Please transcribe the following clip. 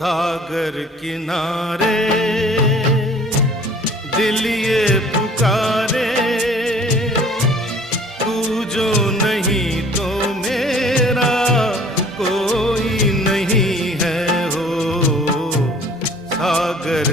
सागर किनारे दिल ये पुकारे, तू जो नहीं तो मेरा कोई नहीं है हो। सागर